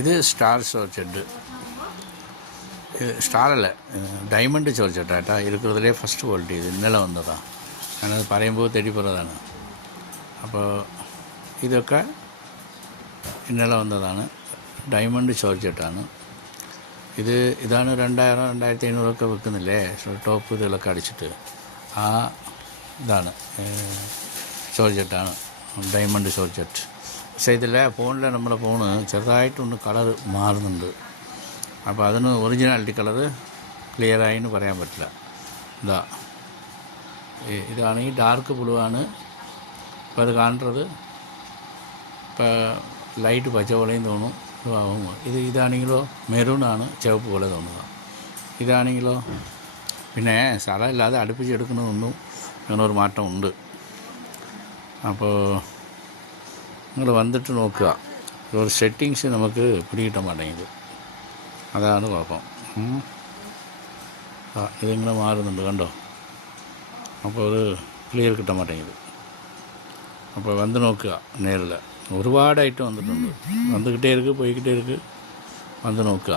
ഇത് സ്റ്റാർ ചോർച്ചെട്ട്. ഇത് സ്റ്റാറല്ല, diamond ചോർച്ചെട്ടാ ഇരിക്കുന്നതിലേ first quality. ഇത് ഇന്നലെ വന്നതാണ്. ഞാനത് പറയുമ്പോൾ തെറ്റിപ്പുറതാണ്. അപ്പോൾ ഇതൊക്കെ ഇന്നലെ വന്നതാണ്. ഡയമണ്ട് ചോർച്ചെട്ടാണ് ഇതാണ് 2000 2500 വെക്കുന്നില്ലേ ടോപ്പ് ഇതുകളൊക്കെ അടിച്ചിട്ട്. ആ ഇതാണ് ചോർച്ചെട്ടാണ്, ഡയമണ്ട് ചോർച്ചെട്ട്. പക്ഷേ ഇതിലെ ഫോണിലെ നമ്മുടെ ഫോണ് ചെറുതായിട്ടൊന്ന് കളർ മാറുന്നുണ്ട്. അപ്പോൾ അതിന് ഒറിജിനാലിറ്റി കളറ് ക്ലിയറായിന്ന് പറയാൻ പറ്റില്ല. ഇതാണെങ്കിൽ ഡാർക്ക് ബ്ലൂ ആണ് ഇപ്പോൾ അത് കാണുന്നത്. ഇപ്പോൾ ലൈറ്റ് പച്ച പോലെയും തോന്നും. ഇതാണെങ്കിലോ മെറൂണാണ്, ചുവപ്പ് പോലെ തോന്നുക. ഇതാണെങ്കിലോ പിന്നെ സ്ഥലമില്ലാതെ അടുപ്പിച്ചെടുക്കുന്നതൊന്നും അങ്ങനൊരു മാറ്റം ഉണ്ട്. അപ്പോൾ നിങ്ങൾ വന്നിട്ട് നോക്കുക. ഒരു സെറ്റിങ്സ് നമുക്ക് പിടികിട്ടാൻ മാട്ടേത്, അതാണ് കുഴപ്പം. ഇതിങ്ങനെ മാറുന്നുണ്ട് കണ്ടോ. അപ്പോൾ അത് ക്ലിയർ കിട്ടാൻ മാട്ടേത്. അപ്പോൾ വന്ന് നോക്കുക നേരിൽ. ഒരുപാടായിട്ട് വന്നിട്ടുണ്ട്. വന്നുകിട്ടേ ഇருக்கு, പോയിക്കിട്ടേ ഇருக்கு. വന്ന് നോക്കുക.